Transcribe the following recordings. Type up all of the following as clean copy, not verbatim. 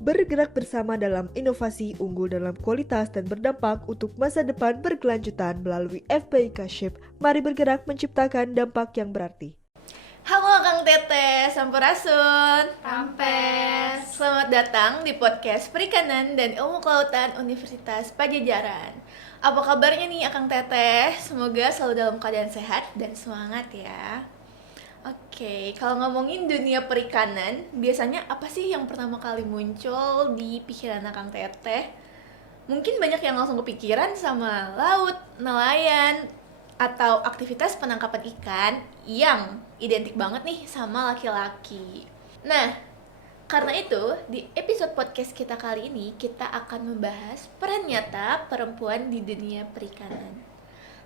bergerak bersama dalam inovasi unggul dalam kualitas dan berdampak untuk masa depan berkelanjutan melalui FPIK Ship. Mari bergerak menciptakan dampak yang berarti. Halo Kang Tete, Sampurasun. Rampes. Selamat datang di podcast Perikanan dan Ilmu Kelautan Universitas Pajajaran. Apa kabarnya nih Kang Tete? Semoga selalu dalam keadaan sehat dan semangat ya. Oke, kalau ngomongin dunia perikanan, biasanya apa sih yang pertama kali muncul di pikiran Kang Teteh? Mungkin banyak yang langsung kepikiran sama laut, nelayan, atau aktivitas penangkapan ikan yang identik banget nih sama laki-laki. Nah, karena itu, di episode podcast kita kali ini, kita akan membahas peran nyata perempuan di dunia perikanan.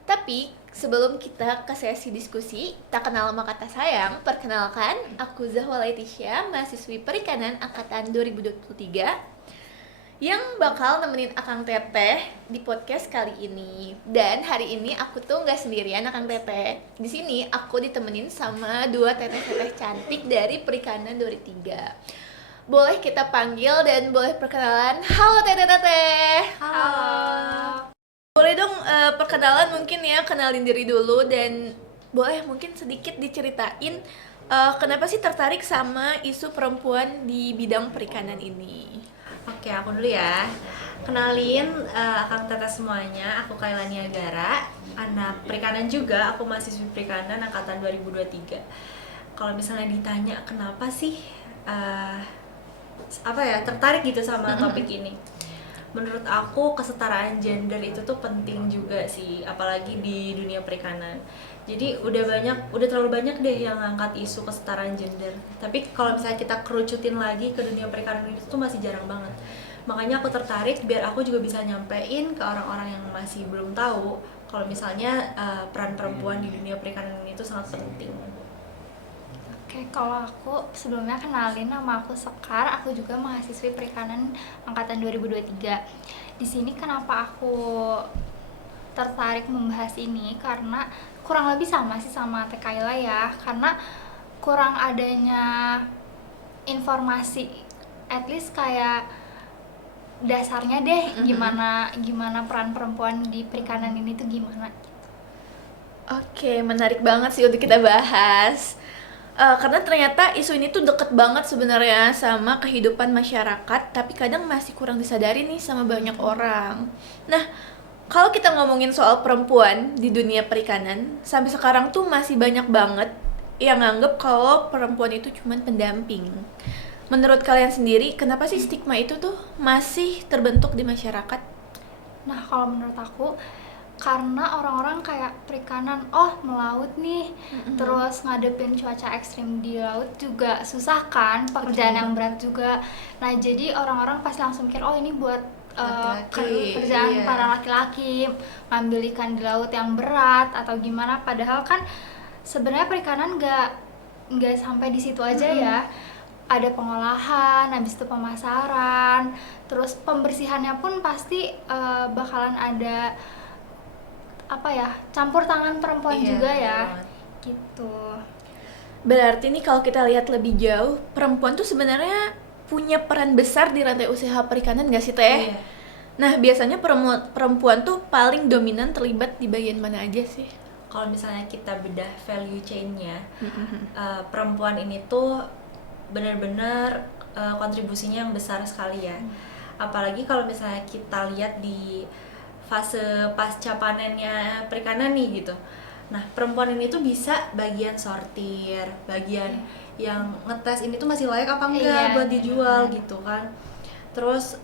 Tapi sebelum kita ke sesi diskusi, tak kenal maka kata sayang, perkenalkan, aku Zahwa Laitisya, mahasiswi perikanan angkatan 2023 yang bakal nemenin Akang Teteh di podcast kali ini. Dan hari ini aku tuh nggak sendirian Akang Teteh. Di sini aku ditemenin sama dua teteh-teteh cantik dari perikanan 23. Boleh kita panggil dan boleh perkenalan. Halo teteh-teteh. Halo. Boleh dong perkenalan mungkin ya, kenalin diri dulu dan boleh mungkin sedikit diceritain kenapa sih tertarik sama isu perempuan di bidang perikanan ini. Oke, aku dulu ya. Kenalin Akang Teteh semuanya, aku Kaila Niagara, anak perikanan juga, aku mahasiswi perikanan angkatan 2023. Kalau misalnya ditanya kenapa sih tertarik gitu sama topik ini. Menurut aku kesetaraan gender itu tuh penting juga sih, apalagi di dunia perikanan. Jadi udah terlalu banyak deh yang ngangkat isu kesetaraan gender. Tapi kalau misalnya kita kerucutin lagi ke dunia perikanan itu tuh masih jarang banget. Makanya aku tertarik biar aku juga bisa nyampein ke orang-orang yang masih belum tahu kalau misalnya peran perempuan di dunia perikanan ini tuh sangat penting. Oke, kalau aku sebelumnya kenalin, nama aku Sekar, aku juga mahasiswi perikanan angkatan 2023. Di sini kenapa aku tertarik membahas ini karena kurang lebih sama sih sama Teh Kaila ya, karena kurang adanya informasi, at least kayak dasarnya deh gimana peran perempuan di perikanan ini tuh gimana. Oke, menarik banget sih untuk kita bahas. Karena ternyata isu ini tuh deket banget sebenarnya sama kehidupan masyarakat, tapi kadang masih kurang disadari nih sama banyak orang. Nah, kalau kita ngomongin soal perempuan di dunia perikanan, sampai sekarang tuh masih banyak banget yang nganggep kalau perempuan itu cuma pendamping. Menurut kalian sendiri, kenapa sih stigma itu tuh masih terbentuk di masyarakat? Nah, kalau menurut aku karena orang-orang kayak perikanan, melaut nih, terus ngadepin cuaca ekstrim di laut juga susah kan, pekerjaan yang berat juga. Nah, jadi orang-orang pasti langsung mikir, ini buat kerjaan para laki-laki, ngambil ikan di laut yang berat atau gimana. Padahal kan sebenarnya perikanan nggak sampai di situ aja ya. Ada pengolahan, habis itu pemasaran, terus pembersihannya pun pasti bakalan ada campur tangan perempuan juga ya, gitu. Berarti nih kalau kita lihat lebih jauh, perempuan tuh sebenarnya punya peran besar di rantai usaha perikanan nggak sih Teh? Iya. Nah biasanya perempuan tuh paling dominan terlibat di bagian mana aja sih? Kalau misalnya kita bedah value chain-nya, perempuan ini tuh benar-benar kontribusinya yang besar sekali ya. Apalagi kalau misalnya kita lihat di fase pasca panennya perikanan nih gitu. Nah, perempuan ini tuh bisa bagian sortir, bagian yang ngetes ini tuh masih layak apa enggak buat dijual gitu kan. Terus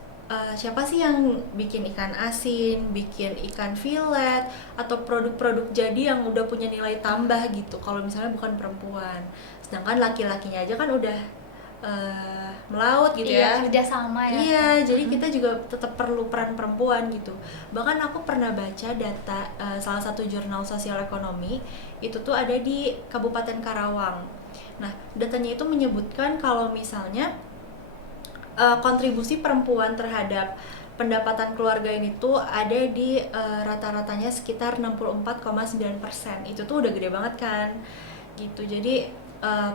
siapa sih yang bikin ikan asin, bikin ikan filet, atau produk-produk jadi yang udah punya nilai tambah gitu kalau misalnya bukan perempuan. Sedangkan laki-lakinya aja kan udah melaut gitu ya, kerjasama ya. Iya, jadi kita juga tetap perlu peran perempuan gitu. Bahkan aku pernah baca data salah satu jurnal sosial ekonomi itu tuh ada di Kabupaten Karawang. Nah, datanya itu menyebutkan kalau misalnya kontribusi perempuan terhadap pendapatan keluarga ini tuh ada di rata-ratanya sekitar 64,9%. Itu tuh udah gede banget kan, gitu. Jadi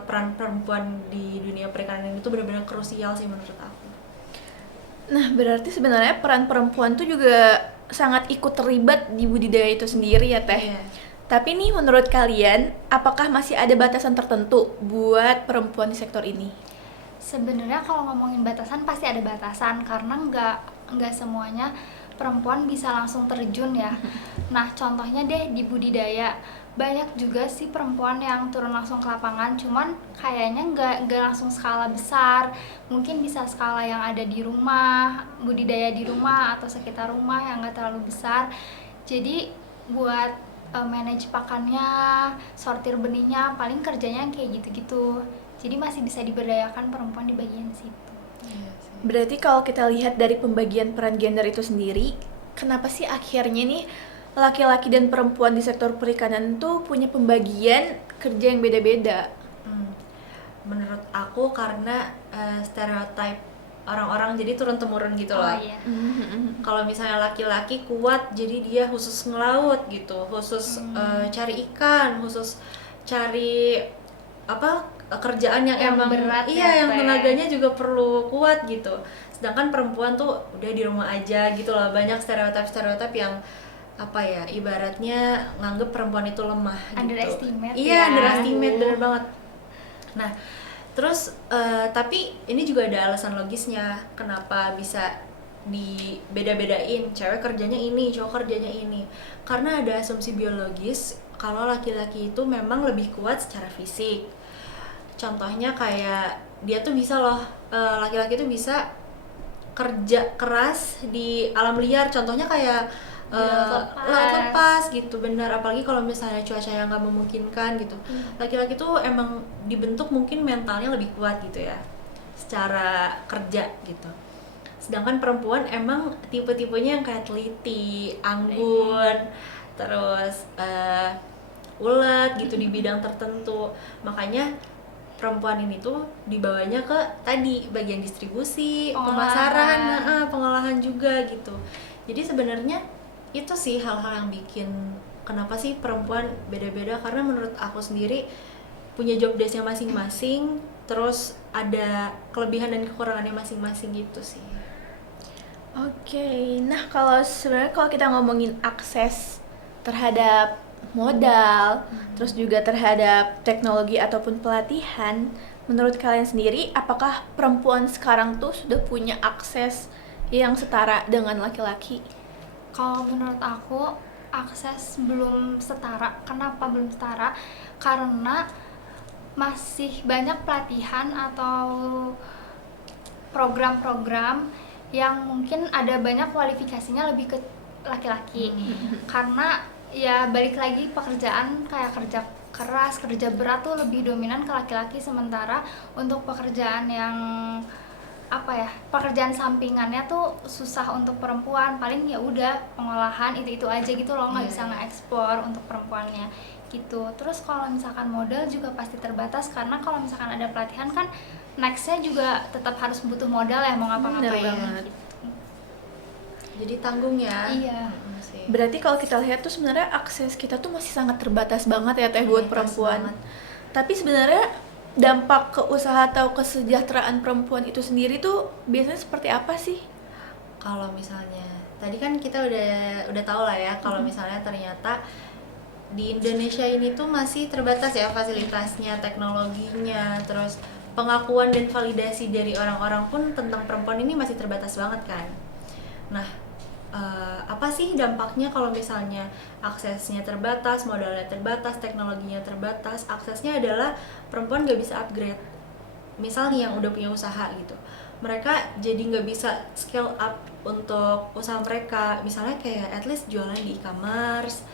peran perempuan di dunia perikanan ini tuh benar-benar krusial sih menurut aku. Nah, berarti sebenarnya peran perempuan tuh juga sangat ikut terlibat di budidaya itu sendiri ya, Teh. Iya. Tapi nih menurut kalian, apakah masih ada batasan tertentu buat perempuan di sektor ini? Sebenarnya kalau ngomongin batasan pasti ada batasan karena nggak semuanya perempuan bisa langsung terjun ya. Nah contohnya deh di budidaya banyak juga sih perempuan yang turun langsung ke lapangan, cuman kayaknya nggak langsung skala besar. Mungkin bisa skala yang ada di rumah, budidaya di rumah atau sekitar rumah yang nggak terlalu besar. Jadi buat manage pakannya, sortir benihnya, paling kerjanya yang kayak gitu-gitu. Jadi masih bisa diberdayakan perempuan di bagian situ. Iya sih. Berarti kalau kita lihat dari pembagian peran gender itu sendiri, kenapa sih akhirnya nih laki-laki dan perempuan di sektor perikanan tuh punya pembagian kerja yang beda-beda? Menurut aku karena stereotype orang-orang jadi turun-temurun gitu loh. iya. Kalau misalnya laki-laki kuat jadi dia khusus ngelaut gitu, khusus cari ikan, khusus cari kerjaan yang Yang emang berat iya ya, yang Teh. tenaganya juga perlu kuat gitu. Sedangkan perempuan tuh udah di rumah aja gitu loh. Banyak stereotip yang ibaratnya nganggep perempuan itu lemah gitu. Underestimate Iya, ya. underestimate bener banget. Nah, terus tapi ini juga ada alasan logisnya kenapa bisa dibeda-bedain, cewek kerjanya ini, cowok kerjanya ini. Karena ada asumsi biologis kalau laki-laki itu memang lebih kuat secara fisik. Contohnya kayak dia tuh bisa loh, laki-laki tuh bisa kerja keras di alam liar, contohnya kayak Di laut laut lepas. lepas gitu, benar. Apalagi kalau misalnya cuaca yang nggak memungkinkan gitu, laki-laki tuh emang dibentuk mungkin mentalnya lebih kuat gitu ya secara kerja gitu. Sedangkan perempuan emang tipe-tipenya yang kayak teliti, anggun, terus ulet gitu di bidang tertentu. Makanya perempuan ini tuh dibawanya ke tadi bagian distribusi, pemasaran, pengolahan juga gitu. Jadi sebenarnya itu sih hal-hal yang bikin kenapa sih perempuan beda-beda, karena menurut aku sendiri punya job desk-nya masing-masing, terus ada kelebihan dan kekurangannya masing-masing gitu sih. Oke, nah sebenarnya kalau kita ngomongin akses terhadap modal, terus juga terhadap teknologi ataupun pelatihan, menurut kalian sendiri, apakah perempuan sekarang tuh sudah punya akses yang setara dengan laki-laki? Kalau menurut aku akses belum setara. Kenapa belum setara? Karena masih banyak pelatihan atau program-program yang mungkin ada banyak kualifikasinya lebih ke laki-laki. Karena ya balik lagi pekerjaan kayak kerja keras, kerja berat tuh lebih dominan ke laki-laki, sementara untuk pekerjaan yang pekerjaan sampingannya tuh susah untuk perempuan. Paling ya udah pengolahan itu aja gitu loh, nggak bisa nge-ekspor untuk perempuannya gitu. Terus kalau misalkan modal juga pasti terbatas, karena kalau misalkan ada pelatihan kan nextnya juga tetap harus butuh modal ya, mau Bener ngapa-ngapain banget. gitu. Jadi tanggung ya. Iya. Sih. Berarti kalau kita lihat tuh sebenarnya akses kita tuh masih sangat terbatas banget ya Teh buat Terbatas perempuan. banget. Tapi sebenarnya dampak ke usaha atau kesejahteraan perempuan itu sendiri tuh biasanya seperti apa sih? Kalau misalnya tadi kan kita udah tahu lah ya, kalau misalnya ternyata di Indonesia ini tuh masih terbatas ya fasilitasnya, teknologinya, terus pengakuan dan validasi dari orang-orang pun tentang perempuan ini masih terbatas banget kan. Nah, apa sih dampaknya kalau misalnya aksesnya terbatas, modalnya terbatas, teknologinya terbatas? Aksesnya adalah perempuan nggak bisa upgrade. Misalnya yang udah punya usaha gitu, mereka jadi nggak bisa scale up untuk usaha mereka. Misalnya kayak at least jualan di e-commerce,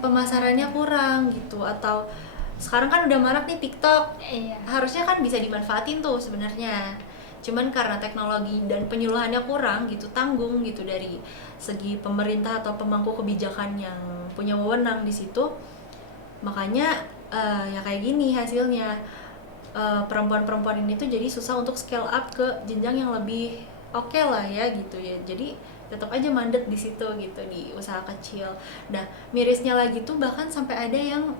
pemasarannya kurang gitu. Atau sekarang kan udah marak nih TikTok, Iya. harusnya kan bisa dimanfaatin tuh sebenarnya, cuman karena teknologi dan penyuluhannya kurang gitu, tanggung gitu dari segi pemerintah atau pemangku kebijakan yang punya wewenang di situ. Makanya ya kayak gini hasilnya, perempuan-perempuan ini tuh jadi susah untuk scale up ke jenjang yang lebih oke lah ya gitu ya. Jadi tetap aja mandet di situ gitu di usaha kecil. Nah mirisnya lagi tuh bahkan sampai ada yang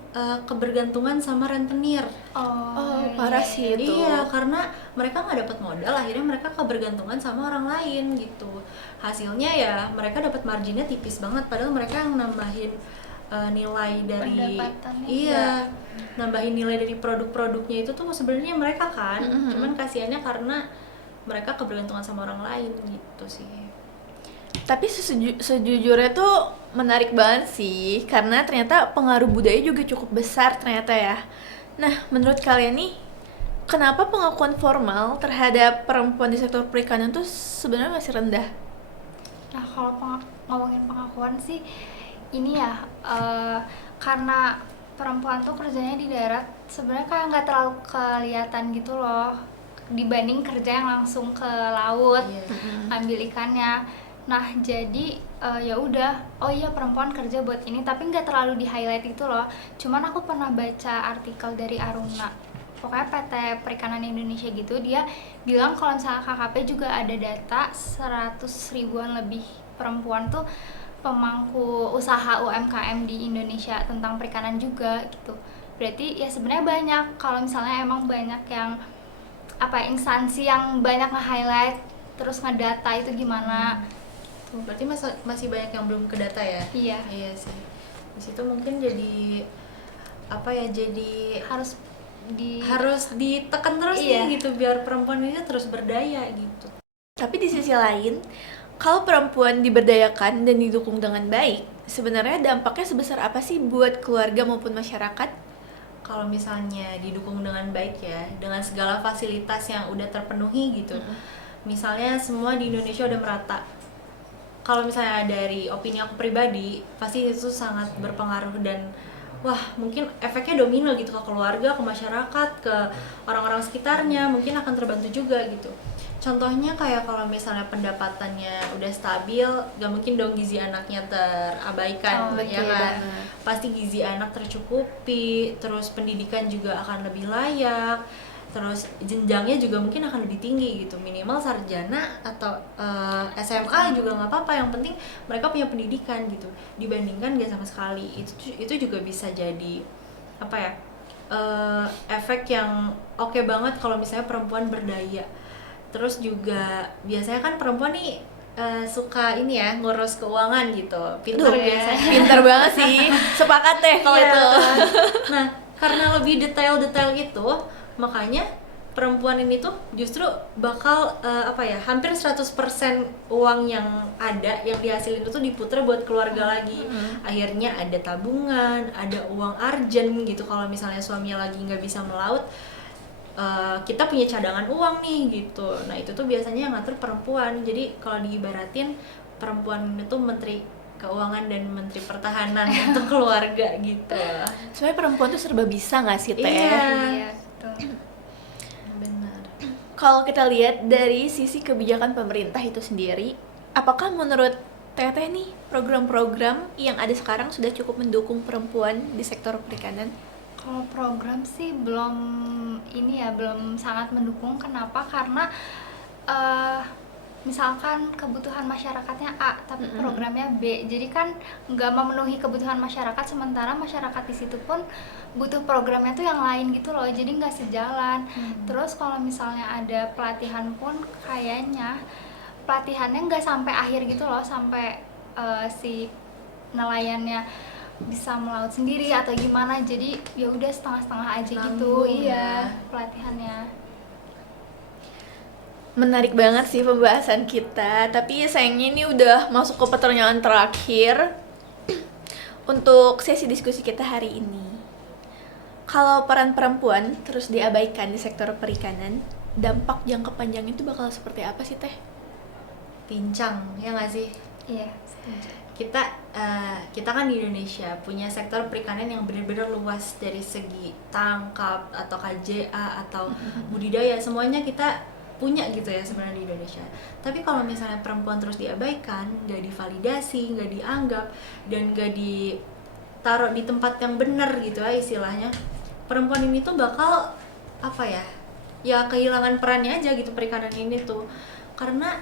kebergantungan sama rentenir. Oh, parah sih itu. Iya, karena mereka nggak dapat modal, akhirnya mereka kebergantungan sama orang lain gitu. Hasilnya ya mereka dapat marginnya tipis banget, padahal mereka yang nambahin nilai dari pendapatannya. nambahin nilai dari produk-produknya itu tuh sebenarnya mereka kan. Cuman kasihannya karena mereka kebergantungan sama orang lain gitu sih. Tapi sejujurnya tuh menarik banget sih, karena ternyata pengaruh budaya juga cukup besar ternyata ya. Nah, menurut kalian nih, kenapa pengakuan formal terhadap perempuan di sektor perikanan tuh sebenarnya masih rendah? Nah, kalau ngomongin pengakuan sih, ini ya karena perempuan tuh kerjanya di darat sebenarnya kayak nggak terlalu kelihatan gitu loh, dibanding kerja yang langsung ke laut ambil ikannya. Nah jadi ya udah, oh iya perempuan kerja buat ini, tapi nggak terlalu di highlight itu loh. Cuman aku pernah baca artikel dari Aruna, pokoknya PT Perikanan Indonesia gitu, dia bilang kalau misalnya KKP juga ada data 100 ribuan lebih perempuan tuh pemangku usaha UMKM di Indonesia tentang perikanan juga gitu. Berarti ya sebenarnya banyak, kalau misalnya emang banyak yang instansi yang banyak nge-highlight terus ngedata itu gimana. Tuh, berarti masih banyak yang belum ke data ya? Iya sih. Di situ mungkin jadi jadi harus ditekan terus nih gitu biar perempuan ini terus berdaya gitu. Tapi di sisi lain, kalau perempuan diberdayakan dan didukung dengan baik, sebenarnya dampaknya sebesar apa sih buat keluarga maupun masyarakat? Kalau misalnya didukung dengan baik ya, dengan segala fasilitas yang udah terpenuhi gitu. Misalnya semua di Indonesia udah merata. Kalau misalnya dari opini aku pribadi, pasti itu sangat berpengaruh dan mungkin efeknya domino gitu ke keluarga, ke masyarakat, ke orang-orang sekitarnya, mungkin akan terbantu juga gitu. Contohnya kayak kalau misalnya pendapatannya udah stabil, gak mungkin dong gizi anaknya terabaikan, ya kan? Pasti gizi anak tercukupi, terus pendidikan juga akan lebih layak, terus jenjangnya juga mungkin akan lebih tinggi gitu, minimal sarjana atau SMA juga nggak apa-apa, yang penting mereka punya pendidikan gitu, dibandingkan gak sama sekali. Itu juga bisa jadi efek yang oke banget kalau misalnya perempuan berdaya. Terus juga biasanya kan perempuan nih suka ini ya, ngurus keuangan gitu, pintar biasanya. Pintar banget sih, sepakat deh kalau itu. Nah, karena lebih detail-detail itu, makanya perempuan ini tuh justru bakal hampir 100% uang yang ada, yang dihasilin itu diputar buat keluarga lagi. Akhirnya ada tabungan, ada uang arjen gitu, kalau misalnya suaminya lagi nggak bisa melaut, kita punya cadangan uang nih gitu. Nah itu tuh biasanya yang ngatur perempuan. Jadi kalau diibaratin, perempuan itu menteri keuangan dan menteri pertahanan untuk keluarga gitu. Sebenarnya perempuan tuh serba bisa nggak sih Teh? Iya betul. Benar. Kalau kita lihat dari sisi kebijakan pemerintah itu sendiri, apakah menurut Teteh nih program-program yang ada sekarang sudah cukup mendukung perempuan di sektor perikanan? Kalau program sih belum sangat mendukung. Kenapa? Karena misalkan kebutuhan masyarakatnya A tapi programnya B, jadi kan nggak memenuhi kebutuhan masyarakat, sementara masyarakat di situ pun butuh programnya tuh yang lain gitu loh, jadi nggak sejalan. Terus kalau misalnya ada pelatihan pun kayaknya pelatihannya nggak sampai akhir gitu loh, sampai si nelayannya bisa melaut sendiri atau gimana, jadi ya udah setengah-setengah aja gitu. Iya, pelatihannya. Menarik banget sih pembahasan kita, tapi sayangnya ini udah masuk ke pertanyaan terakhir untuk sesi diskusi kita hari ini. Kalau peran perempuan terus diabaikan di sektor perikanan, dampak jangka panjang itu bakal seperti apa sih Teh? Pincang, ya nggak sih? Iya. Kita kan di Indonesia punya sektor perikanan yang benar-benar luas, dari segi tangkap atau KJA atau budidaya, semuanya kita punya gitu ya sebenarnya di Indonesia. Tapi kalau misalnya perempuan terus diabaikan, nggak divalidasi, nggak dianggap, dan nggak ditaruh di tempat yang benar gitu ya istilahnya, perempuan ini tuh bakal kehilangan perannya aja gitu perikanan ini tuh. Karena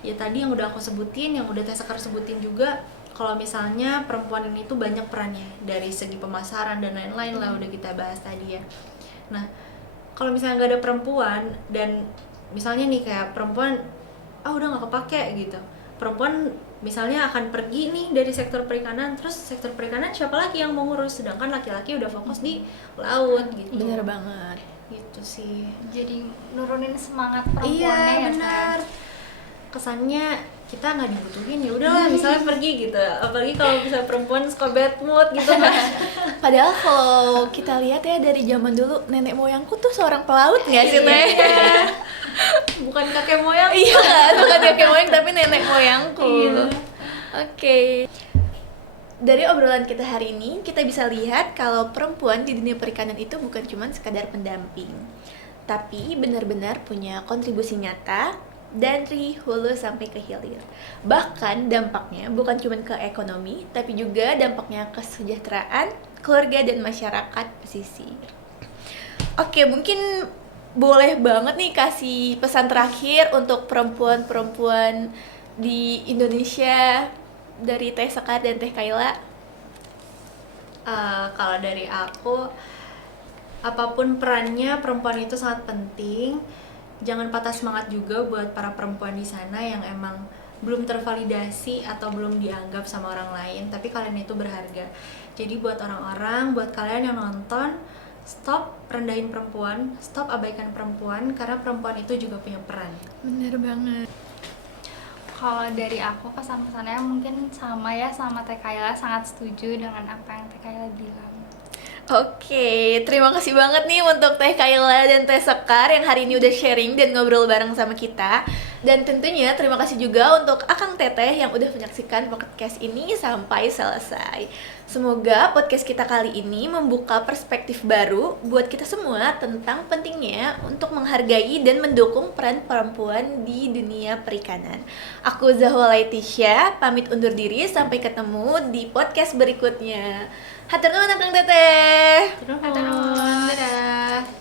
ya tadi yang udah aku sebutin, yang udah Teh Sekar sebutin juga, kalau misalnya perempuan ini tuh banyak perannya dari segi pemasaran dan lain-lain lah, udah kita bahas tadi ya. Nah, kalau misalnya nggak ada perempuan dan misalnya nih kayak perempuan udah nggak kepake gitu, perempuan misalnya akan pergi nih dari sektor perikanan, terus sektor perikanan siapa lagi yang mau ngurus, sedangkan laki-laki udah fokus di laut gitu. Bener banget. Gitu sih. Jadi nurunin semangat perempuannya Iya ya, benar. Kesannya kita nggak dibutuhin, ya udahlah misalnya pergi gitu. Apalagi kalau bisa perempuan suka bad mood gitu kan. Padahal kalau kita lihat ya dari zaman dulu, nenek moyangku tuh seorang pelaut nggak sih Teh? Bukan kakek moyang. Iya kan, bukan kakek moyang tapi nenek moyangku. Iya. Oke. Dari obrolan kita hari ini, kita bisa lihat kalau perempuan di dunia perikanan itu bukan cuma sekadar pendamping, tapi benar-benar punya kontribusi nyata dari hulu sampai ke hilir. Bahkan dampaknya bukan cuma ke ekonomi, tapi juga dampaknya ke kesejahteraan keluarga dan masyarakat pesisir. Oke, mungkin boleh banget nih kasih pesan terakhir untuk perempuan-perempuan di Indonesia dari Teh Sekar dan Teh Kayla. Kalau dari aku, apapun perannya, perempuan itu sangat penting. Jangan patah semangat juga buat para perempuan di sana yang emang belum tervalidasi atau belum dianggap sama orang lain, tapi kalian itu berharga. Jadi buat orang-orang, buat kalian yang nonton, stop rendahin perempuan, stop abaikan perempuan, karena perempuan itu juga punya peran. Bener banget. Kalau dari aku pesan-pesannya mungkin sama ya sama Teh Kayla, sangat setuju dengan apa yang Teh Kayla bilang. Oke, terima kasih banget nih untuk Teh Kayla dan Teh Sekar yang hari ini udah sharing dan ngobrol bareng sama kita. Dan tentunya terima kasih juga untuk Akang Teteh yang udah menyaksikan podcast ini sampai selesai. Semoga podcast kita kali ini membuka perspektif baru buat kita semua tentang pentingnya untuk menghargai dan mendukung peran perempuan di dunia perikanan. Aku Zahwa Laitisya, pamit undur diri, sampai ketemu di podcast berikutnya. Hatur nuhun Akang Teteh. Hatur nuhun. Dadah.